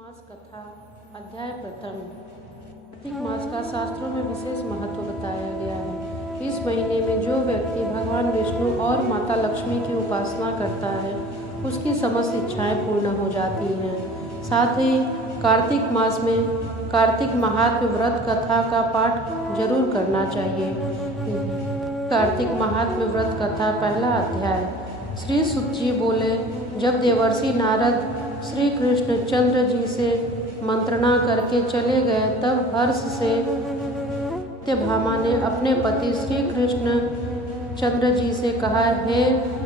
मास कथा अध्याय प्रथम। कार्तिक मास का शास्त्रों में विशेष महत्व बताया गया है। इस महीने में जो व्यक्ति भगवान विष्णु और माता लक्ष्मी की उपासना करता है उसकी समस्त इच्छाएं पूर्ण हो जाती हैं। साथ ही कार्तिक मास में कार्तिक महात्म्य व्रत कथा का पाठ जरूर करना चाहिए। कार्तिक महात्म्य व्रत कथा पहला अध्याय। श्री सुत जी बोले, जब देवर्षि नारद श्री कृष्ण चंद्र जी से मंत्रणा करके चले गए तब हर्ष से सत्यभामा ने अपने पति श्री कृष्ण चंद्र जी से कहा, हे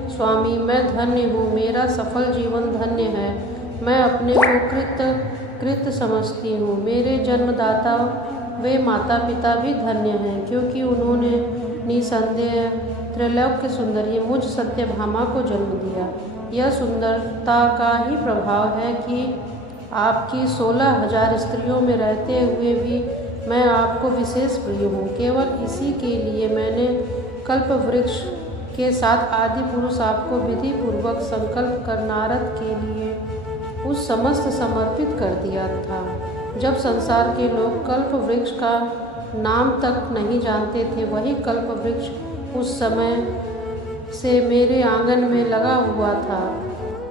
स्वामी, मैं धन्य हूँ, मेरा सफल जीवन धन्य है। मैं अपने को कृत समझती हूँ। मेरे जन्मदाता वे माता पिता भी धन्य हैं, क्योंकि उन्होंने निसंदेह त्रैलोक्य सुंदरी मुझ सत्यभामा को जन्म दिया। यह सुंदरता का ही प्रभाव है कि आपकी 16,000 स्त्रियों में रहते हुए भी मैं आपको विशेष प्रिय हूँ। केवल इसी के लिए मैंने कल्प वृक्ष के साथ आदि पुरुष आपको विधि पूर्वक संकल्प कर नारद के लिए उस समस्त समर्पित कर दिया था। जब संसार के लोग कल्प वृक्ष का नाम तक नहीं जानते थे, वही कल्प वृक्ष उस समय से मेरे आंगन में लगा हुआ था।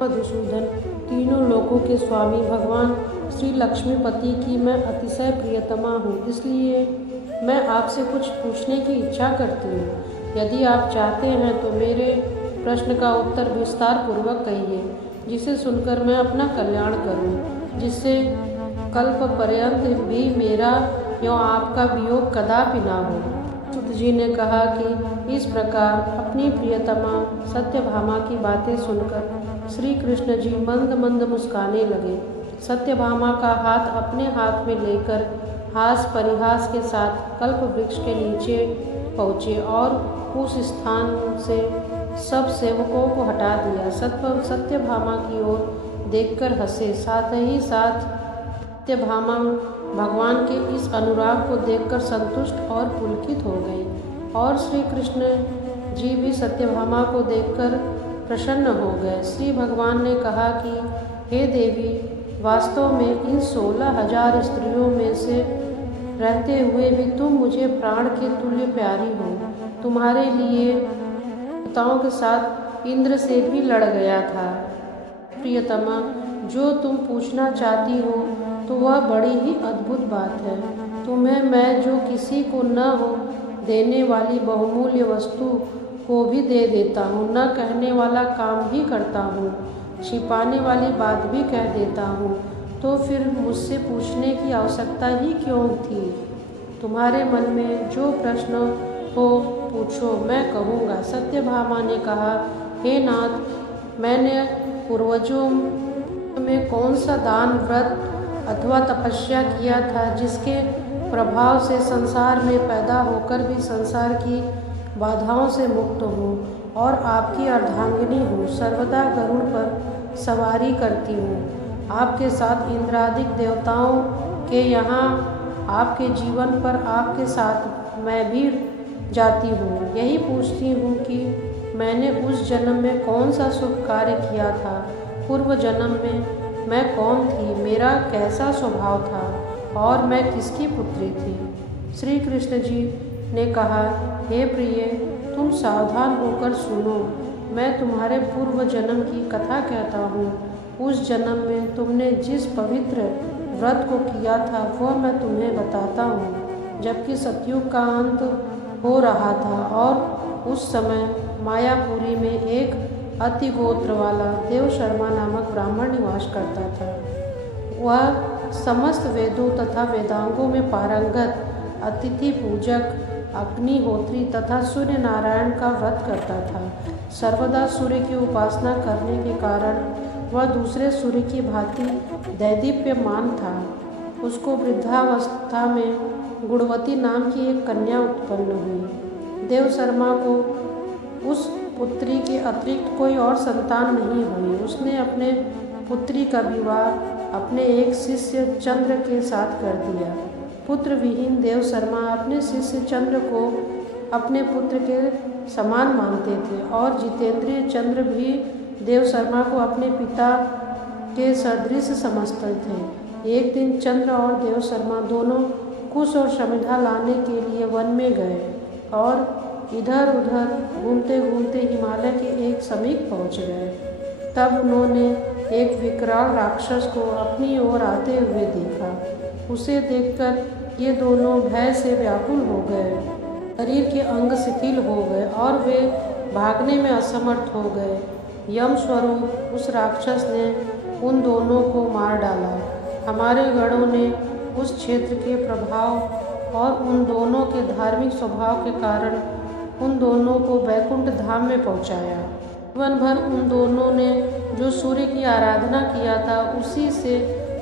मधुसूदन, तीनों लोकों के स्वामी भगवान श्री लक्ष्मीपति की मैं अतिशय प्रियतमा हूँ, इसलिए मैं आपसे कुछ पूछने की इच्छा करती हूँ। यदि आप चाहते हैं तो मेरे प्रश्न का उत्तर विस्तार पूर्वक कहिए, जिसे सुनकर मैं अपना कल्याण करूँ, जिससे कल्प पर्यंत भी मेरा एवं आपका वियोग कदापि ना हो। सुत जी ने कहा कि इस प्रकार अपनी प्रियतमा सत्यभामा की बातें सुनकर श्री कृष्ण जी मंद मंद मुस्काने लगे। सत्यभामा का हाथ अपने हाथ में लेकर हास परिहास के साथ कल्प वृक्ष के नीचे पहुँचे और उस स्थान से सब सेवकों को हटा दिया। सत्यभामा की ओर देखकर हंसे। साथ ही साथ सत्यभामा भगवान के इस अनुराग को देखकर संतुष्ट और पुलकित हो गई और श्री कृष्ण जी भी सत्यभामा को देखकर प्रसन्न हो गए। श्री भगवान ने कहा कि हे देवी, वास्तव में इन 16,000 स्त्रियों में से रहते हुए भी तुम मुझे प्राण के तुल्य प्यारी हो। तुम्हारे लिए देवताओं के साथ इंद्र से भी लड़ गया था। प्रियतमा, जो तुम पूछना चाहती हो तो वह बड़ी ही अद्भुत बात है। तुम्हें मैं जो किसी को न हो देने वाली बहुमूल्य वस्तु को भी दे देता हूँ, न कहने वाला काम भी करता हूँ, छिपाने वाली बात भी कह देता हूँ, तो फिर मुझसे पूछने की आवश्यकता ही क्यों थी? तुम्हारे मन में जो प्रश्न हो पूछो, मैं कहूँगा। सत्यभामा ने कहा, हे नाथ, मैंने पूर्वजों में कौन सा दान, व्रत अथवा तपस्या किया था जिसके प्रभाव से संसार में पैदा होकर भी संसार की बाधाओं से मुक्त हूँ और आपकी अर्धांगिनी हूँ। सर्वदा गरुड़ पर सवारी करती हूँ। आपके साथ इंद्रादिक देवताओं के यहाँ आपके जीवन पर आपके साथ मैं भी जाती हूँ। यही पूछती हूँ कि मैंने उस जन्म में कौन सा शुभ कार्य किया था, पूर्व जन्म में मैं कौन थी, मेरा कैसा स्वभाव था और मैं किसकी पुत्री थी। श्री कृष्ण जी ने कहा, हे प्रिय, तुम सावधान होकर सुनो। मैं तुम्हारे पूर्व जन्म की कथा कहता हूँ। उस जन्म में तुमने जिस पवित्र व्रत को किया था वह मैं तुम्हें बताता हूँ। जबकि सतयुग का अंत हो रहा था और उस समय मायापुरी में एक अति गोत्र वाला देव शर्मा नामक ब्राह्मण निवास करता था। वह समस्त वेदों तथा वेदांगों में पारंगत, अतिथि पूजक, अग्निहोत्री तथा सूर्य नारायण का व्रत करता था। सर्वदा सूर्य की उपासना करने के कारण वह दूसरे सूर्य की भांति दैदीप्यमान था। उसको वृद्धावस्था में गुणवती नाम की एक कन्या उत्पन्न हुई। देव शर्मा को उस पुत्री के अतिरिक्त कोई और संतान नहीं हुई। उसने अपने पुत्री का विवाह अपने एक शिष्य चंद्र के साथ कर दिया। पुत्र विहीन देव शर्मा अपने शिष्य चंद्र को अपने पुत्र के समान मानते थे और जितेंद्रिय चंद्र भी देव शर्मा को अपने पिता के सदृश समझते थे। एक दिन चंद्र और देव शर्मा दोनों कुश और शमिधा लाने के लिए वन में गए और इधर उधर घूमते घूमते हिमालय के एक समीप पहुंच गए। तब उन्होंने एक विकराल राक्षस को अपनी ओर आते हुए देखा। उसे देखकर ये दोनों भय से व्याकुल हो गए, शरीर के अंग शिथिल हो गए और वे भागने में असमर्थ हो गए। यम स्वरूप उस राक्षस ने उन दोनों को मार डाला। हमारे गणों ने उस क्षेत्र के प्रभाव और उन दोनों के धार्मिक स्वभाव के कारण उन दोनों को वैकुंठ धाम में पहुंचाया। जीवन भर उन दोनों ने जो सूर्य की आराधना किया था उसी से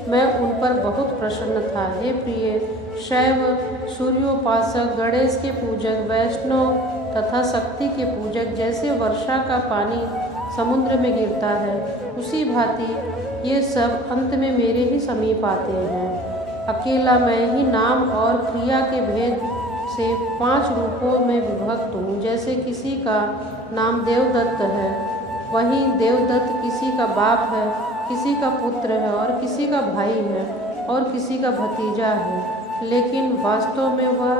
मैं उन पर बहुत प्रसन्न था। हे प्रिय, शैव सूर्योपासक, गणेश के पूजक, वैष्णव तथा शक्ति के पूजक, जैसे वर्षा का पानी समुद्र में गिरता है उसी भांति ये सब अंत में मेरे ही समीप आते हैं। अकेला मैं ही नाम और क्रिया के भेद से 5 रूपों में विभक्त हूँ। जैसे किसी का नाम देवदत्त है, वहीं देवदत्त किसी का बाप है, किसी का पुत्र है और किसी का भाई है और किसी का भतीजा है, लेकिन वास्तव में वह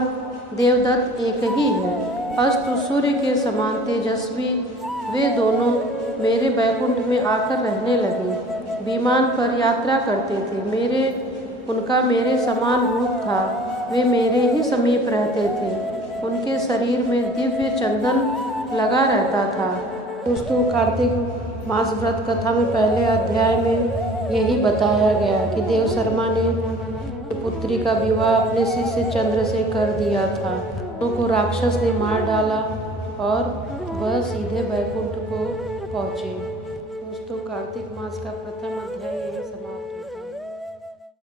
देवदत्त एक ही है। अस्तु सूर्य के समान तेजस्वी वे दोनों मेरे बैकुंठ में आकर रहने लगे। विमान पर यात्रा करते थे, उनका मेरे समान रूप था, वे मेरे ही समीप रहते थे। उनके शरीर में दिव्य चंदन लगा रहता था। दोस्तों, कार्तिक मास व्रत कथा में पहले अध्याय में यही बताया गया कि देव शर्मा ने पुत्री का विवाह अपने शिष्य चंद्र से कर दिया था। उनको राक्षस ने मार डाला और वह सीधे वैकुंठ को पहुँचे। दोस्तों, कार्तिक मास का प्रथम अध्याय यही समाप्त।